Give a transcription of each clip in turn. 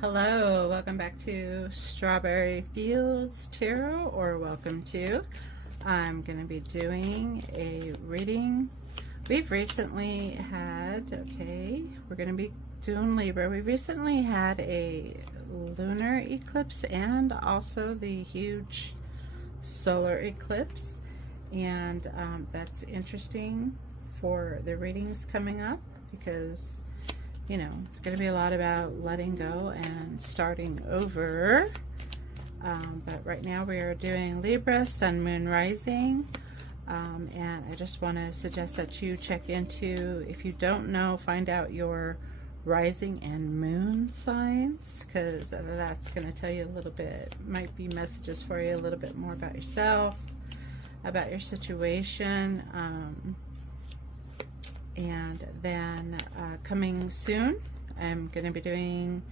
Hello, welcome back to Strawberry Fields Tarot, or welcome to. I'm going to be doing a reading. We've recently had, we're going to be doing Libra. We recently had a lunar eclipse and also the huge solar eclipse, and that's interesting for the readings coming up because it's going to be a lot about letting go and starting over. But right now we are doing Libra, Sun, Moon, Rising. And I just want to suggest that you check into, if you don't know, find out your rising and moon signs, because that's going to tell you a little bit, might be messages for you, a little bit more about yourself, about your situation. And then coming soon, I'm going to be doing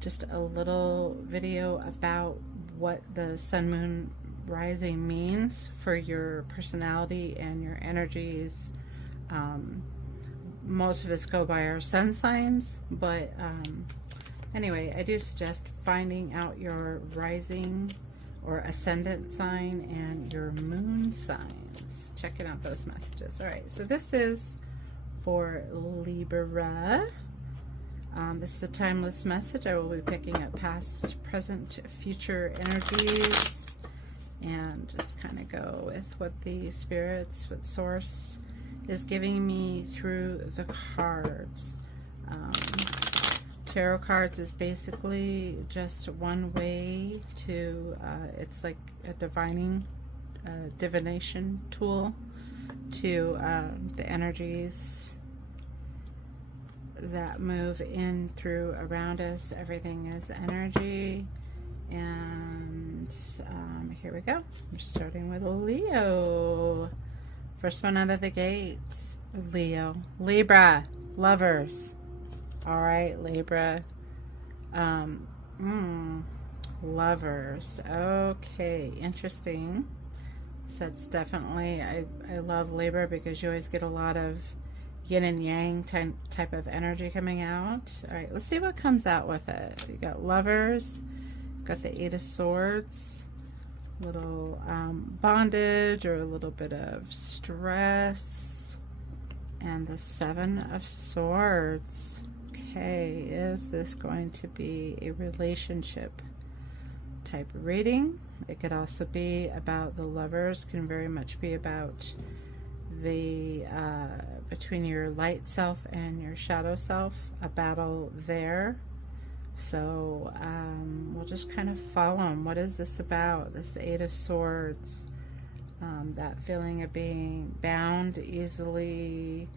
just a little video about what the Sun, Moon, Rising means for your personality and your energies. Most of us go by our sun signs, but anyway, I do suggest finding out your rising or ascendant sign and your moon signs. Checking out those messages. All right, so this is for Libra. This is a timeless message. I will be picking up past, present, future energies and just kind of go with what the spirits, what source is giving me through the cards. Tarot cards is basically just one way to, it's like a divination tool to the energies that move in, through, around us. Everything is energy. And here we go. We're starting with Leo. First one out of the gate, Leo. Libra, lovers. All right, Libra. Lovers. Okay, interesting. So it's definitely, I love Libra because you always get a lot of yin and yang type of energy coming out. All right, let's see what comes out with it. You got lovers, got the Eight of Swords, little bondage or a little bit of stress, and the Seven of Swords. Okay, is this going to be a relationship type reading? It could also be about the lovers, can very much be about the between your light self and your shadow self, a battle there. So we'll just kind of follow them. What is this about? This Eight of Swords, that feeling of being bound, easy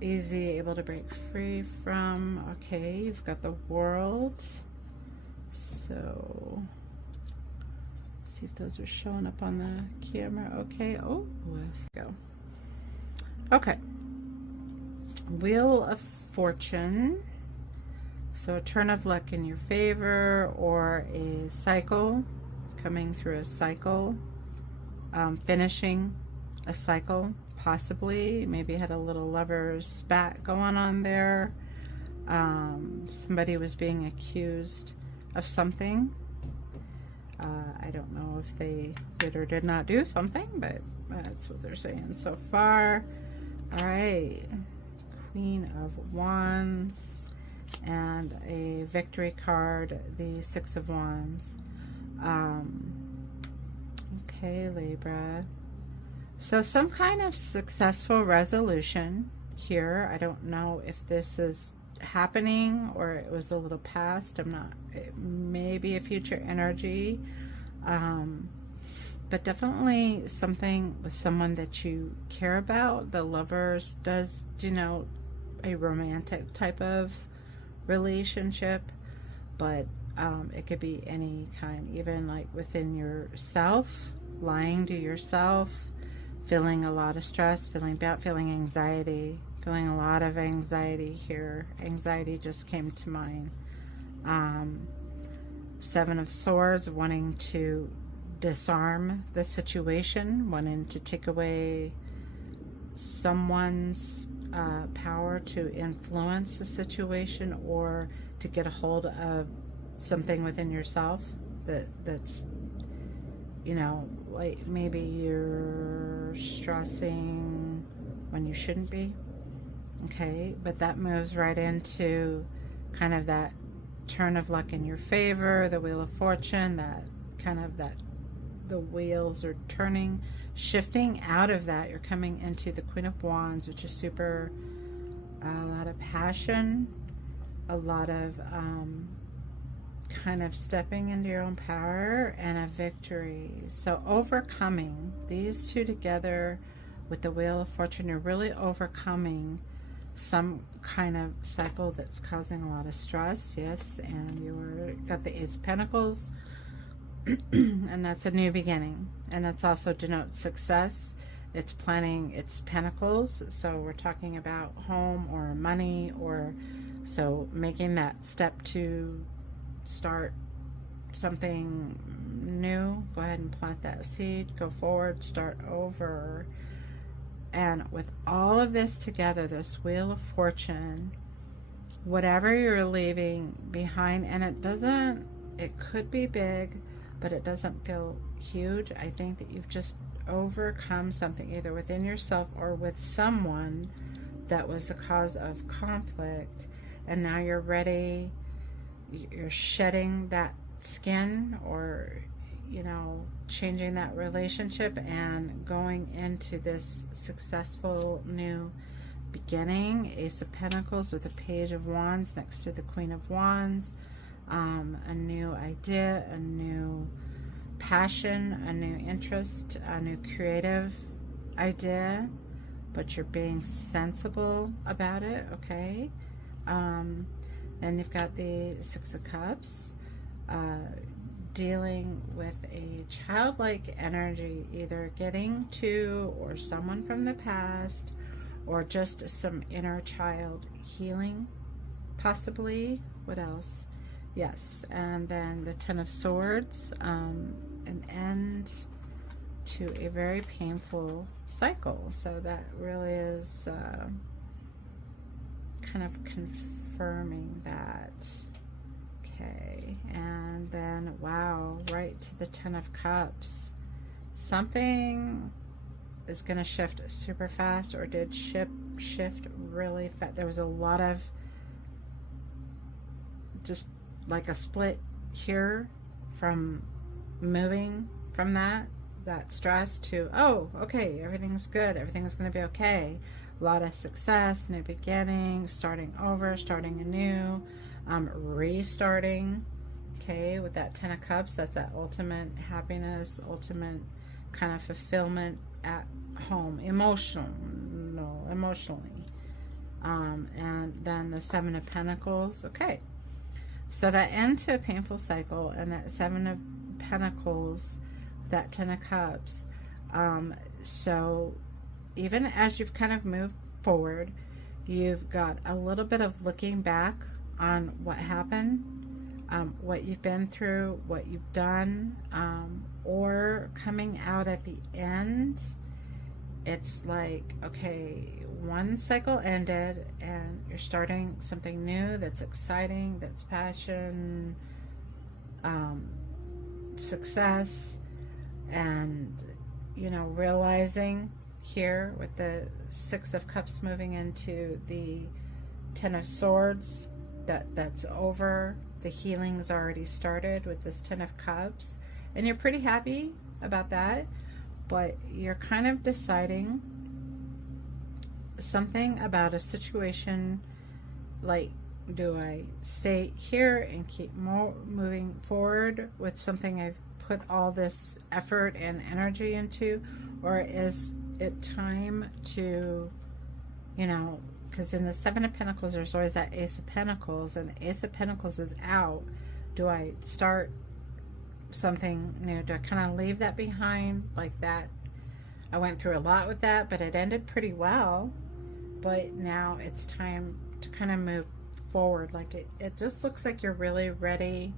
able to break free from. Okay, you've got the World. So see if those are showing up on the camera. Okay. Oh, let's go. Okay. Wheel of Fortune. So a turn of luck in your favor, or a cycle, coming through a cycle, finishing a cycle, possibly. Maybe had a little lover's spat going on there. Somebody was being accused of something. I don't know if they did or did not do something, but that's what they're saying so far. All right, Queen of Wands and a victory card, the Six of Wands. Okay, Libra. So some kind of successful resolution here. I don't know if this is happening or it was a little past. I'm not, it may be a future energy, but definitely something with someone that you care about. The Lovers does denote a romantic type of relationship, but it could be any kind, even like within yourself, lying to yourself, feeling a lot of stress, feeling anxiety, feeling a lot of anxiety here. Anxiety just came to mind. Seven of Swords, wanting to disarm the situation, wanting to take away someone's power to influence the situation or to get a hold of something within yourself that's, you know, like maybe you're stressing when you shouldn't be. Okay, but that moves right into kind of that turn of luck in your favor, the wheel of fortune, that kind of that the wheels are turning, shifting out of that. You're coming into the Queen of Wands, which is super, a lot of passion, a lot of kind of stepping into your own power, and a victory. So overcoming these two together with the wheel of fortune, you're really overcoming some kind of cycle that's causing a lot of stress. Yes, and you're got the Ace of Pentacles, and that's a new beginning, and that's also denotes success. It's planning, it's pentacles, so we're talking about home or money, or so making that step to start something new. Go ahead and plant that seed, go forward, start over. And with all of this together, this wheel of fortune, whatever you're leaving behind, and it could be big, but it doesn't feel huge. I think that you've just overcome something either within yourself or with someone that was the cause of conflict, and now you're ready. You're shedding that skin, or, you know, changing that relationship and going into this successful new beginning. Ace of Pentacles with a Page of Wands next to the Queen of Wands. A new idea, a new passion, a new interest, a new creative idea, but you're being sensible about it. Okay. Then you've got the Six of Cups, dealing with a childlike energy, either getting to or someone from the past, or just some inner child healing, possibly. What else? Yes, and then the Ten of Swords, an end to a very painful cycle. So that really is kind of confirming that. Okay, and then, wow, right to the Ten of Cups. Something is going to shift super fast, or did shift really fast. There was a lot of just like a split here from moving from that stress to, oh, okay, everything's good, everything's going to be okay. A lot of success, new beginning, starting over, starting anew, restarting. Okay, with that Ten of Cups, that's that ultimate happiness, ultimate kind of fulfillment at home, emotionally. And then the Seven of Pentacles. Okay, so that end to a painful cycle, and that Seven of Pentacles, that Ten of Cups. So even as you've kind of moved forward, you've got a little bit of looking back on what happened, what you've been through, what you've done, or coming out at the end. It's like, okay, one cycle ended and you're starting something new that's exciting, that's passion, success, and, you know, realizing here with the Six of Cups moving into the Ten of Swords, that's over. The healing's already started with this Ten of Cups, and you're pretty happy about that, but you're kind of deciding something about a situation, like, do I stay here and keep moving forward with something I've put all this effort and energy into, or is it time to, you know, because in the Seven of Pentacles there's always that Ace of Pentacles, and the Ace of Pentacles is out. Do I start something new? Do I kind of leave that behind like that? I went through a lot with that, but it ended pretty well. But now it's time to kind of move forward. Like it just looks like you're really ready.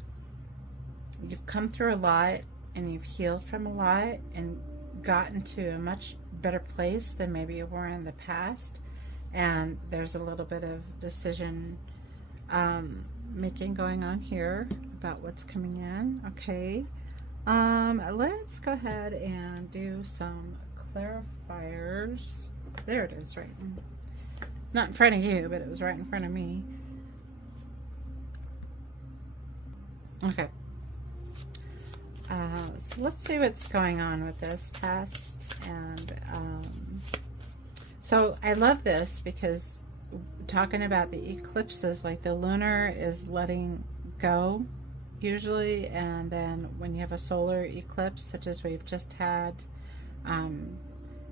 You've come through a lot, and you've healed from a lot, and gotten to a much better place than maybe you were in the past. And there's a little bit of decision making going on here about what's coming in. Okay. Let's go ahead and do some clarifiers. There it is, right? Not in front of you, but it was right in front of me. Okay. So let's see what's going on with this past. And so I love this because talking about the eclipses, like the lunar is letting go usually, and then when you have a solar eclipse such as we've just had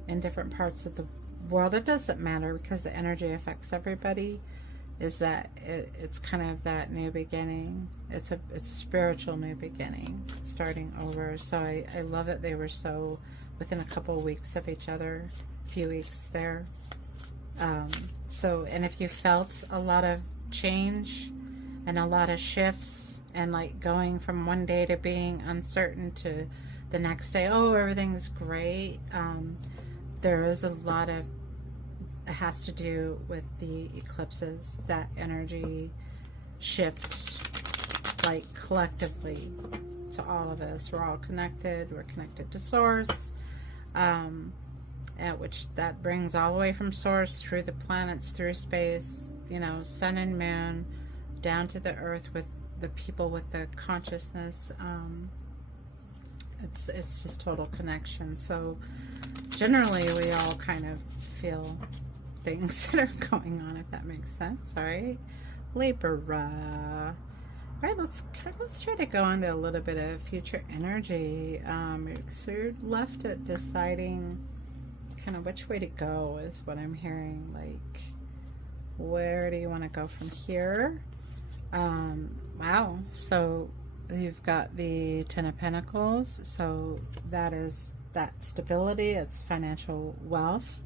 in different parts of the world, it doesn't matter because the energy affects everybody, is that it's kind of that new beginning. It's a spiritual new beginning, starting over. So I love that they were so within a couple of weeks of each other, a few weeks there. So, and if you felt a lot of change and a lot of shifts and like going from one day to being uncertain to the next day, oh, everything's great. There is a lot of, it has to do with the eclipses, that energy shift, like collectively to all of us. We're all connected. We're connected to source. Which that brings all the way from source through the planets, through space, you know, sun and moon, down to the earth with the people with the consciousness. It's just total connection. So generally we all kind of feel things that are going on, if that makes sense. All right, Libra. All right, let's try to go into a little bit of future energy. So you're left at deciding kind of which way to go is what I'm hearing. Like, where do you want to go from here? Wow. So you've got the Ten of Pentacles. So that is that stability. It's financial wealth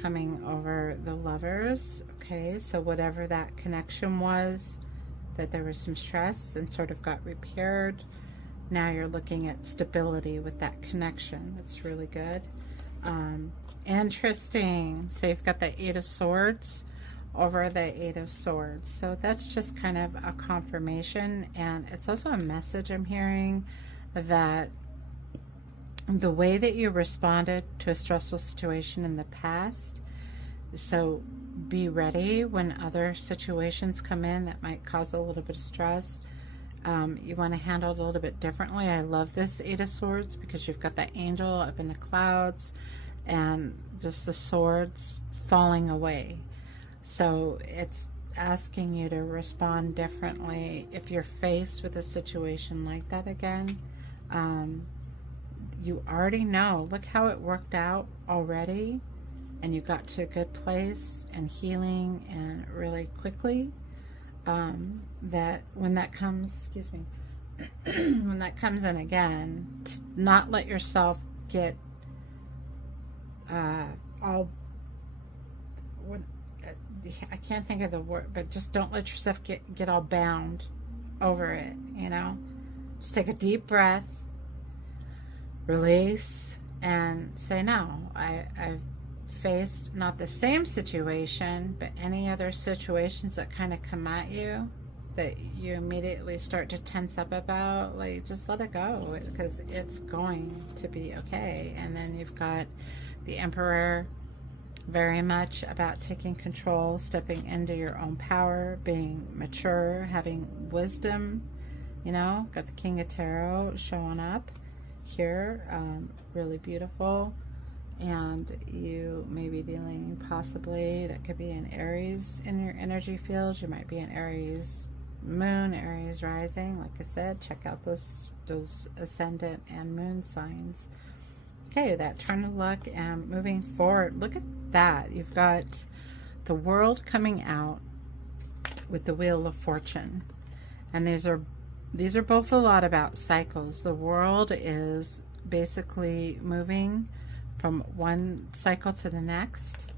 coming over the Lovers. Okay. So whatever that connection was, that there was some stress and sort of got repaired. Now you're looking at stability with that connection. That's really good. Interesting. So you've got the Eight of Swords over the Eight of Swords. So that's just kind of a confirmation, and it's also a message I'm hearing that the way that you responded to a stressful situation in the past, so be ready when other situations come in that might cause a little bit of stress. You want to handle it a little bit differently. I love this Eight of Swords because you've got that angel up in the clouds and just the swords falling away. So it's asking you to respond differently if you're faced with a situation like that again. You already know, look how it worked out already, and you got to a good place and healing and really quickly. That when that comes, excuse me, when that comes in again, to not let yourself get all, I can't think of the word, but just don't let yourself get all bound over it, you know. Just take a deep breath, release, and say, no, I've faced not the same situation, but any other situations that kind of come at you that you immediately start to tense up about, like, just let it go, because it's going to be okay. And then you've got the Emperor, very much about taking control, stepping into your own power, being mature, having wisdom, you know. Got the King of Tarot showing up here, really beautiful. And you may be dealing possibly, that could be an Aries in your energy field. You might be an Aries moon, Aries rising. Like I said, check out those ascendant and moon signs. Okay, that turn of luck and moving forward. Look at that. You've got the World coming out with the Wheel of Fortune. And these are both a lot about cycles. The World is basically moving from one cycle to the next.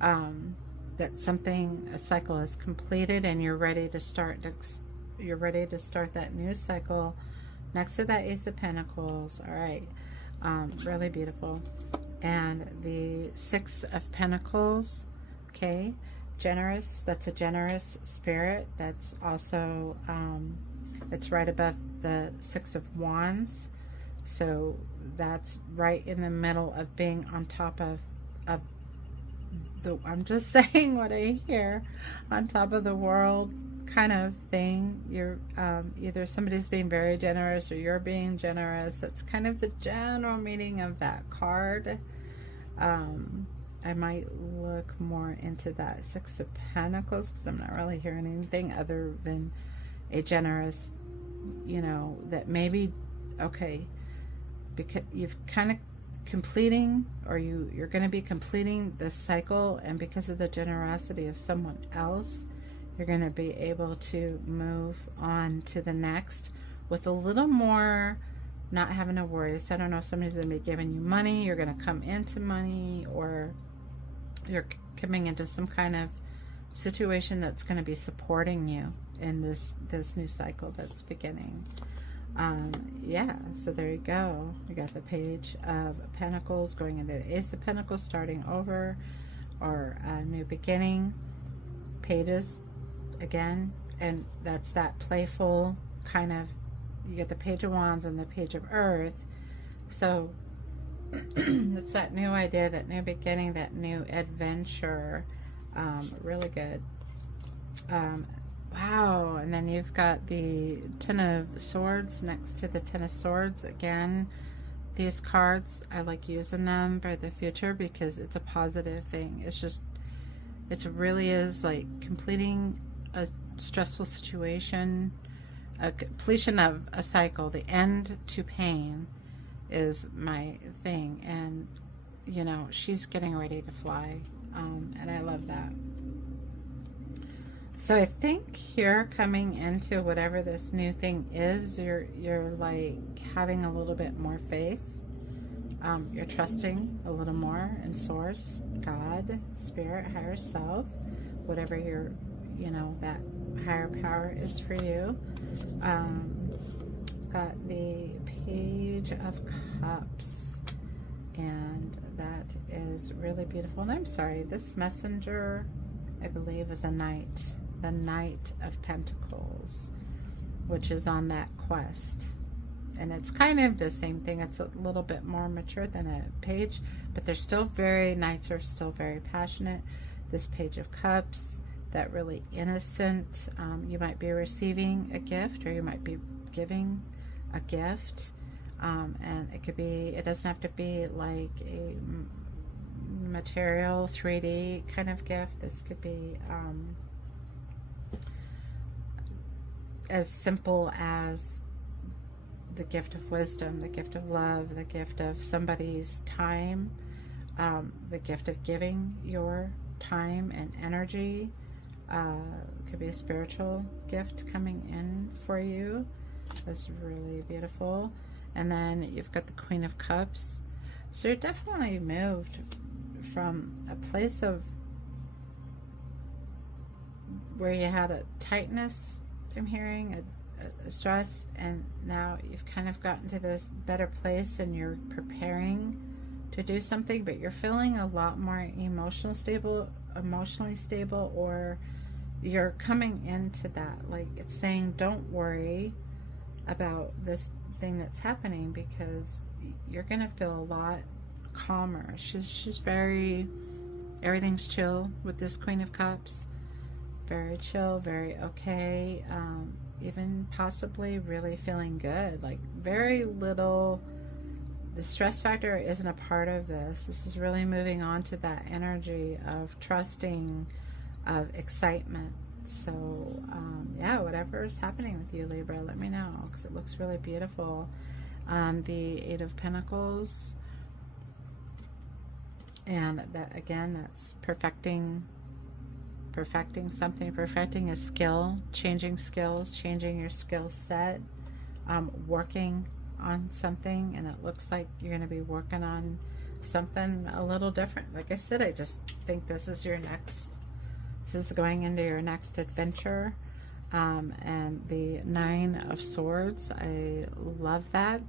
That a cycle is completed and you're ready to start that new cycle next to that Ace of Pentacles. All right. Really beautiful. And the Six of Pentacles, okay, generous. That's a generous spirit. That's also, it's right above the Six of Wands. So that's right in the middle of being on top of the, I'm just saying what I hear, on top of the world kind of thing. You're either somebody's being very generous or you're being generous. That's kind of the general meaning of that card. I might look more into that Six of Pentacles because I'm not really hearing anything other than a generous, you know, that maybe, okay, because you've kind of completing, or you're going to be completing this cycle, and because of the generosity of someone else, you're going to be able to move on to the next with a little more, not having to worry. So I don't know if somebody's going to be giving you money, you're going to come into money, or you're coming into some kind of situation that's going to be supporting you in this new cycle that's beginning. Yeah, so there you go. We got the Page of Pentacles going into the Ace of Pentacles, starting over, or a new beginning. Pages again, and that's that playful kind of, you get the Page of Wands and the Page of Earth. So it's that new idea, that new beginning, that new adventure. Really good. Wow, and then you've got the Ten of Swords next to the Ten of Swords. Again, these cards, I like using them for the future because it's a positive thing. It's just, it really is like completing a stressful situation, a completion of a cycle, the end to pain is my thing. And, you know, she's getting ready to fly, and I love that. So I think here, coming into whatever this new thing is, you're like having a little bit more faith. You're trusting a little more in Source, God, Spirit, Higher Self, whatever your, you know, that higher power is for you. Got the Page of Cups, and that is really beautiful. And I'm sorry, this messenger, I believe, is a knight. The Knight of Pentacles, which is on that quest, and it's kind of the same thing. It's a little bit more mature than a page, but they're still very, knights are still very passionate. This Page of Cups, that really innocent, you might be receiving a gift, or you might be giving a gift, and it could be, it doesn't have to be like a material 3D kind of gift. This could be as simple as the gift of wisdom, the gift of love, the gift of somebody's time, the gift of giving your time and energy. Could be a spiritual gift coming in for you. That's really beautiful. And then you've got the Queen of Cups. So you're definitely moved from a place of where you had a tightness, I'm hearing a stress, and now you've kind of gotten to this better place and you're preparing to do something, but you're feeling a lot more emotionally stable, or you're coming into that, like it's saying, don't worry about this thing that's happening, because you're gonna feel a lot calmer. She's very, everything's chill with this Queen of Cups. Very chill, very okay, even possibly really feeling good, like very little, the stress factor isn't a part of this. This is really moving on to that energy of trusting, of excitement. So yeah, whatever is happening with you, Libra, let me know, because it looks really beautiful. The Eight of Pentacles, and that again, that's perfecting something, perfecting a skill, changing skills, changing your skill set, working on something, and it looks like you're going to be working on something a little different. Like I said, I just think this is your next, this is going into your next adventure. And the Nine of Swords, I love that.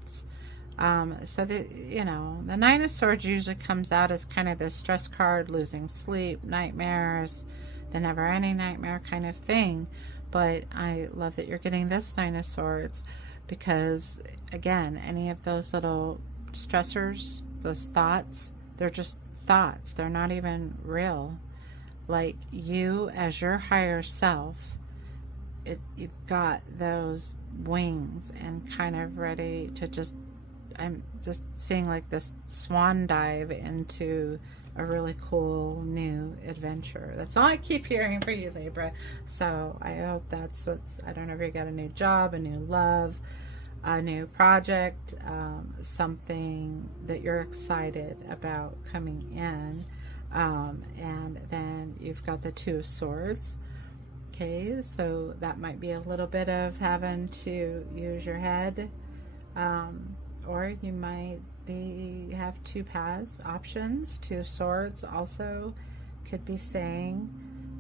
So the, you know, the Nine of Swords usually comes out as kind of the stress card, losing sleep, nightmares, the never-ending nightmare kind of thing. But I love that you're getting this Nine of Swords, because again, any of those little stressors, those thoughts, they're just thoughts. They're not even real. Like, you as your higher self, you've got those wings and kind of ready to just, I'm just seeing like this swan dive into a really cool new adventure. That's all I keep hearing for you, Libra. So I hope that's what's, I don't know if you got a new job, a new love, a new project, something that you're excited about coming in. And then you've got the Two of Swords. Okay, so that might be a little bit of having to use your head, or you might have two paths, options. Two of Swords also could be saying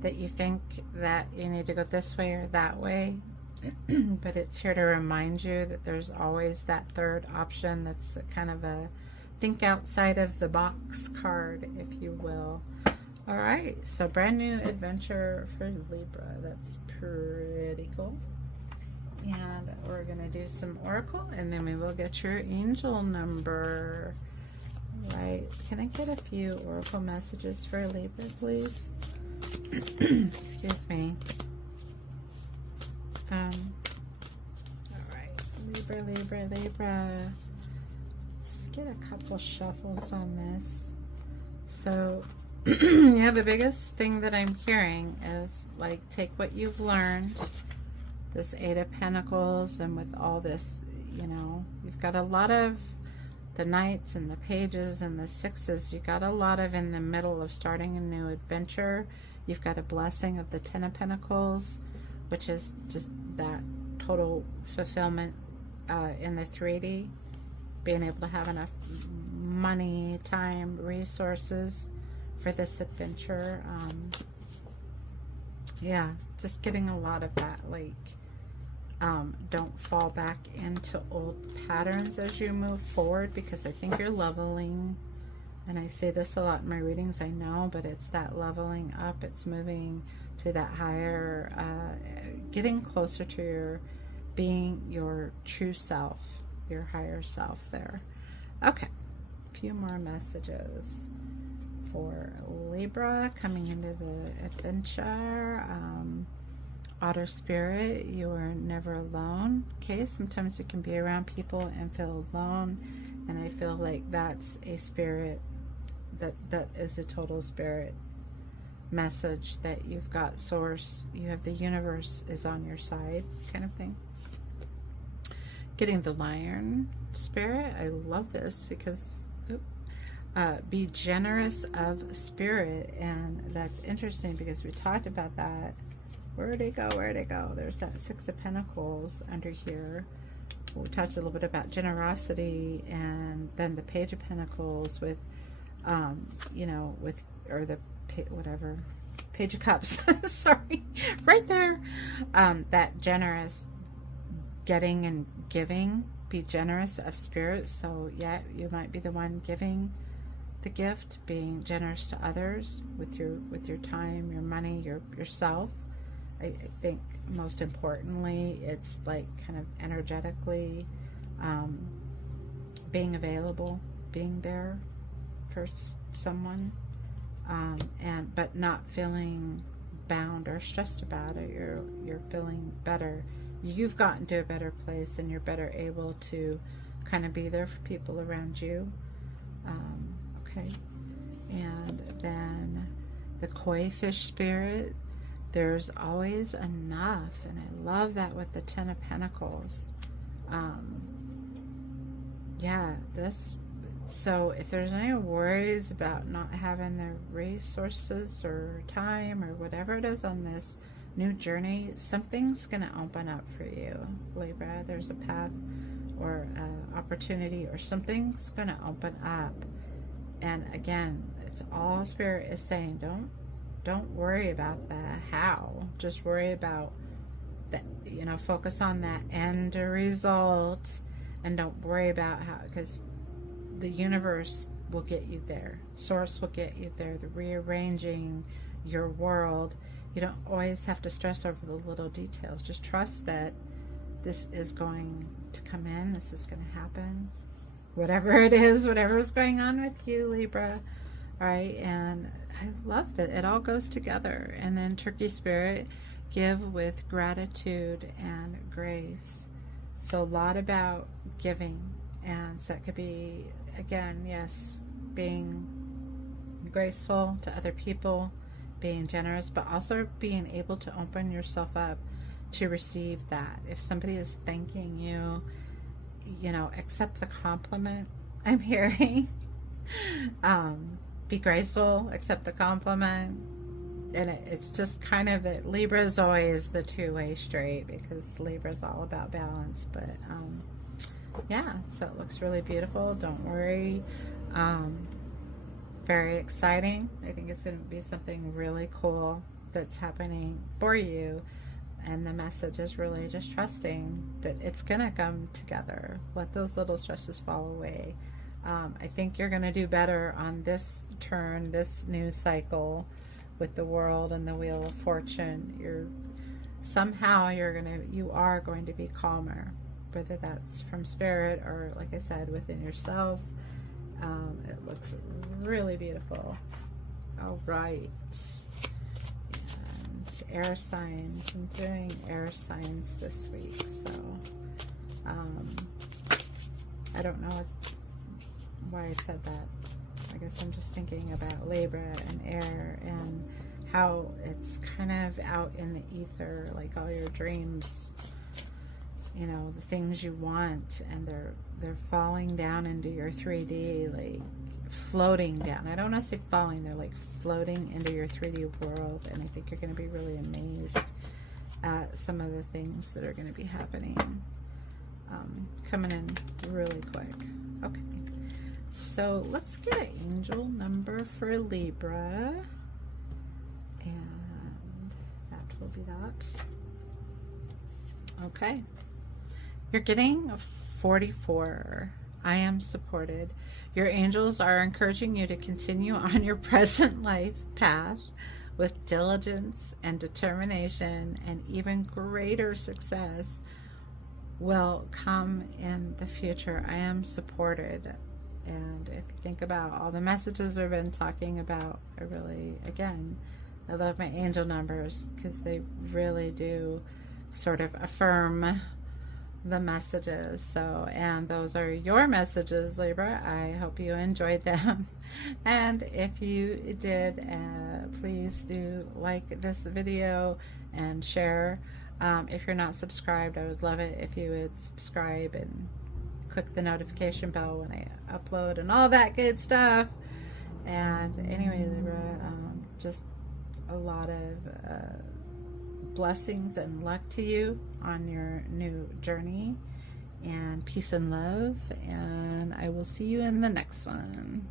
that you think that you need to go this way or that way, but it's here to remind you that there's always that third option. That's kind of a think outside of the box card, if you will. All right, so brand new adventure for Libra. That's pretty cool. And we're going to do some oracle, and then we will get your angel number. All right, can I get a few oracle messages for Libra, please? Excuse me. All right, Libra, Libra, Libra. Let's get a couple shuffles on this. So yeah, the biggest thing that I'm hearing is, like, take what you've learned, this Eight of Pentacles, and with all this, you know, you've got a lot of the Knights and the Pages and the Sixes. You've got a lot of in the middle of starting a new adventure. You've got a blessing of the Ten of Pentacles, which is just that total fulfillment in the 3D, being able to have enough money, time, resources for this adventure. Yeah, just getting a lot of that, like, don't fall back into old patterns as you move forward, because I think you're leveling, and I say this a lot in my readings, I know, but it's that leveling up. It's moving to that higher, getting closer to your being your true self, your higher self there. Okay, a few more messages for Libra coming into the adventure. Otter Spirit, you are never alone. Okay, sometimes you can be around people and feel alone, and I feel like that's a spirit, that is a total spirit message, that you've got source, you have the universe is on your side, kind of thing. Getting the Lion Spirit, I love this because be generous of spirit, and that's interesting because we talked about that. Where'd it go? Where'd it go? There's that Six of Pentacles under here. We talked a little bit about generosity, and then the Page of Pentacles with, you know, with, or the, whatever, Page of Cups, sorry, right there. That generous getting and giving, be generous of spirit. So yeah, you might be the one giving the gift, being generous to others with your time, your money, yourself. I think most importantly, it's like kind of energetically being available, being there for someone, but not feeling bound or stressed about it. You're feeling better. You've gotten to a better place, and you're better able to kind of be there for people around you. Okay, and then the Koi Fish Spirit. There's always enough, and I love that with the Ten of Pentacles. Yeah, this, so if there's any worries about not having the resources or time or whatever it is on this new journey, something's going to open up for you, Libra. There's a path or opportunity, or something's going to open up. And again, it's all Spirit is saying, don't worry about the how, just worry about that, you know, focus on that end result, and don't worry about how, because the universe will get you there, source will get you there, the rearranging your world You don't always have to stress over the little details. Just trust that this is going to come in. This is going to happen. Whatever it is, whatever is going on with you, Libra. All right, and I love that it all goes together. And then Turkey Spirit, give with gratitude and grace. So a lot about giving. And so it could be, again, yes, being graceful to other people, being generous, but also being able to open yourself up to receive that. If somebody is thanking you, you know, accept the compliment I'm hearing. Be graceful, accept the compliment. And it's just kind of it. Libra is always the two-way street because Libra is all about balance. But yeah, so it looks really beautiful. Don't worry. Very exciting. I think it's going to be something really cool that's happening for you. And the message is really just trusting that it's going to come together. Let those little stresses fall away. I think you're going to do better on this turn, this new cycle with the World and the Wheel of Fortune. You are going to be calmer, whether that's from Spirit or, like I said, within yourself. It looks really beautiful. All right. And air signs. I'm doing air signs this week, so I don't know why I said that. I guess I'm just thinking about Libra and air and how it's kind of out in the ether, like all your dreams, you know, the things you want, and they're falling down into your 3D, like floating down. I don't want to say falling, they're like floating into your 3D world, and I think you're going to be really amazed at some of the things that are going to be happening, coming in really quick. Okay, so let's get an angel number for Libra, and that will be that. Okay. You're getting 44. I am supported. Your angels are encouraging you to continue on your present life path with diligence and determination, and even greater success will come in the future. I am supported. And if you think about all the messages we've been talking about, I love my angel numbers because they really do sort of affirm the messages. So, and those are your messages, Libra. I hope you enjoyed them. And if you did, please do like this video and share. If you're not subscribed, I would love it if you would subscribe and click the notification bell when I upload and all that good stuff. And anyway, Libra, just a lot of blessings and luck to you on your new journey, and peace and love, and I will see you in the next one.